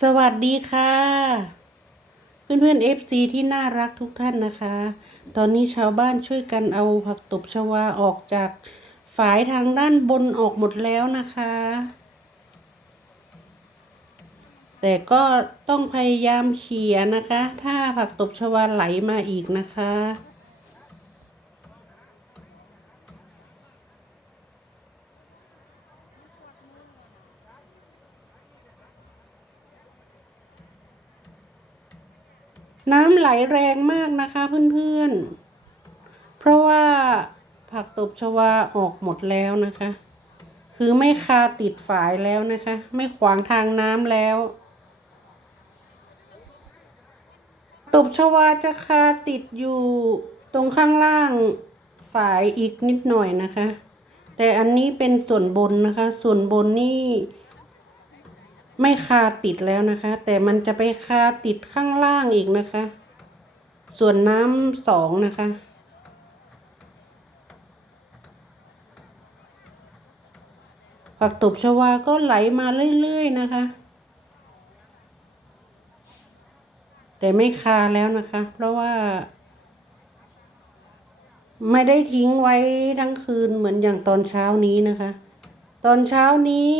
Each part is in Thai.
สวัสดีค่ะ เพื่อนเพื่อนๆ FC ที่น่ารักทุกท่านนะคะ ตอนนี้ชาวบ้านช่วยกันเอาผักตบชวาออกจากฝายทางด้านบนออกหมดแล้วนะคะ แต่ก็ต้องพยายามเขี่ยนะคะ ถ้าผักตบชวาไหลมาอีกนะคะ น้ำไหลแรงมากนะคะเพื่อนๆ เพราะว่าผักตบชวาออกหมดแล้วนะคะ คือไม่คาติดฝายแล้วนะคะ ไม่ขวางทางน้ำแล้ว ตบชวาจะคาติดอยู่ตรงข้างล่างฝายอีกนิดหน่อยนะคะ แต่อันนี้เป็นส่วนบนนะคะ ส่วนบนนี่ ไม่คาติดแล้วนะคะ แต่มันจะไปคาติดข้างล่างอีกนะคะ ส่วนน้ำสองนะคะ ผักตบชวาก็ไหลมาเรื่อยๆนะคะ แต่ไม่คาแล้วนะคะ เพราะว่า ไม่ได้ทิ้งไว้ทั้งคืนเหมือนอย่างตอนเช้านี้นะคะ ตอนเช้านี้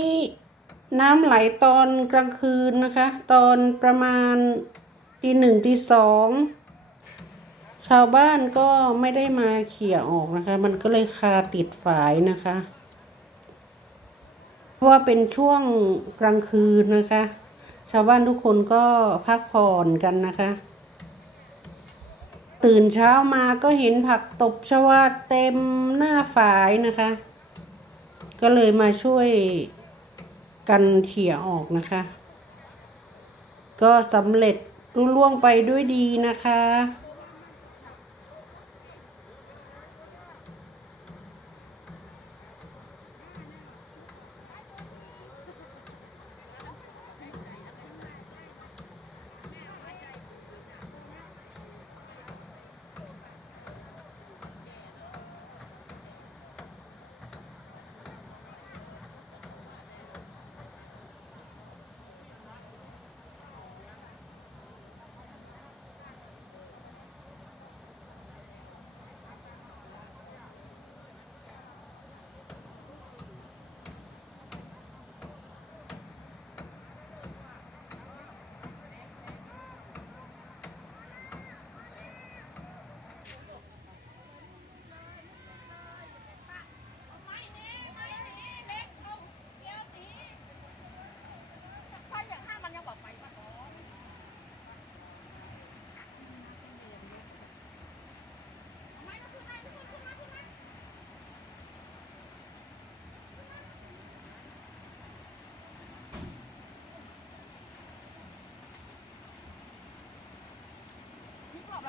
น้ำไหลตอนกลางคืนนะคะ ตอนประมาณตีหนึ่งตีสองชาวบ้านก็ไม่ได้มาเขี่ยออกนะคะ มันก็เลยคาติดฝายนะคะเพราะว่าเป็นช่วงกลางคืนนะคะ ชาวบ้านทุกคนก็พักผ่อนกันนะคะ ตื่นเช้ามาก็เห็นผักตบชวาเต็มหน้าฝายนะคะ ก็เลยมาช่วย กันเขี่ยออกนะคะ ก็สำเร็จรุ่ล่วงไปด้วยดีนะคะ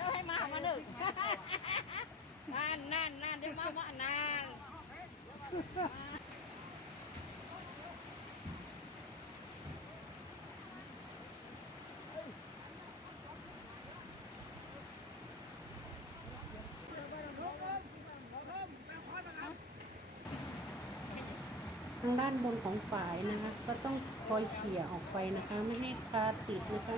ดี๋ยวให้มามาหนึ่งนั่นนั่นนั่นเดี๋ยวมามานั่นทางด้านบนของฝายนะคะ ก็ต้องคอยเขี่ยออกไปนะคะ ไม่ให้คาติดนะคะ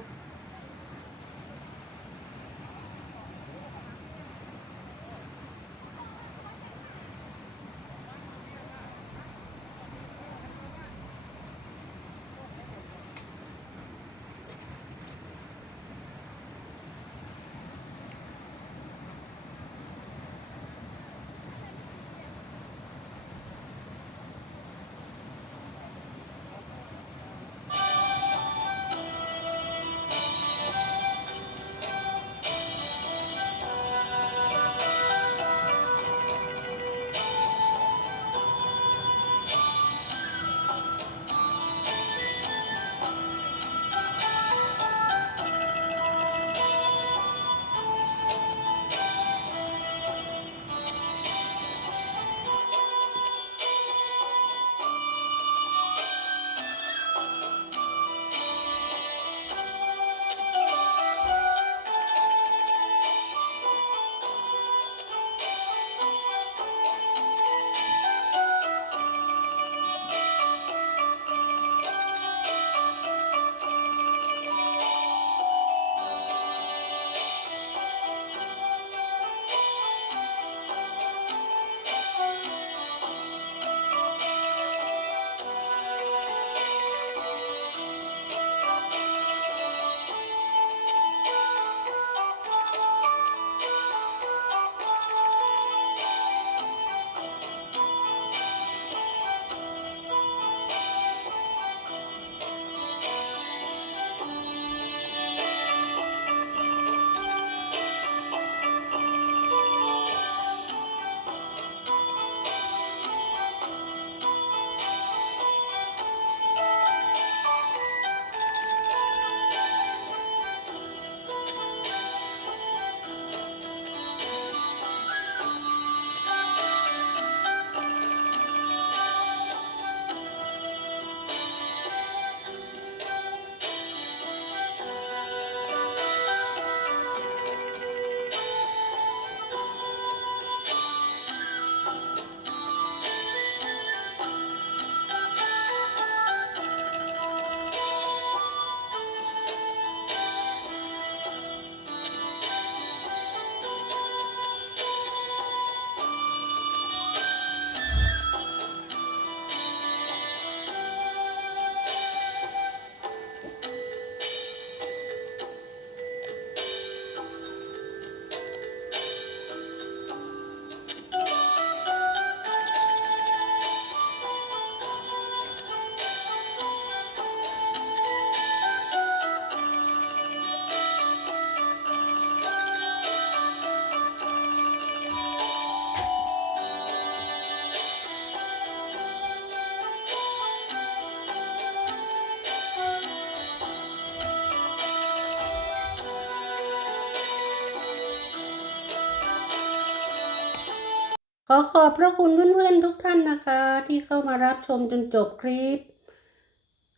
อขอบพระคุณเพื่อนๆทุกท่านนะคะ ที่เข้ามารับชมจนจบคลิป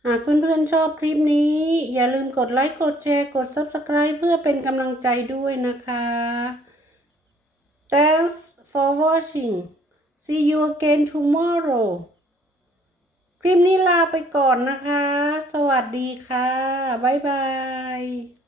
หากเพื่อนๆชอบคลิปนี้ อย่าลืมกดไลค์กดแชร์กด Subscribe เพื่อเป็นกำลังใจด้วยนะคะ Thanks for watching see you again tomorrow คลิปนี้ลาไปก่อนนะคะ สวัสดีค่ะ บ๊ายบาย